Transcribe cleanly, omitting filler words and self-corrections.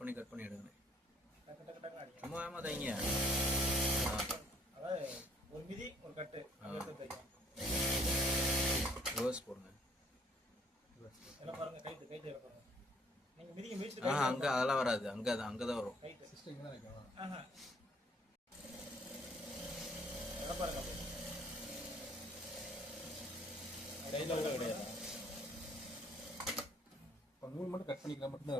Cut பண்ணி எடுங்க. டக்கு டக்கு டக்கு அடிங்க. சும்மா ஏமா தைங்க. அதாவது ஒரு மிதி ஒரு கட்டு எடுத்து தைங்க. ரிவர்ஸ் போடுங்க. எல்லாம் பாருங்க கைட்டு பாருங்க. நீங்க மிதிக்க மிதிச்சிட்டு அங்க அதெல்லாம் வராது. அங்கதான் வரும். கைட்டு சிஸ்டம் இங்க தான் வைக்கணும். எல்லாம் பாருங்க. கையில கூட கிடையாது. நூல் மட்டும் கட் பண்ணிக்கலாம் மட்டும்தான்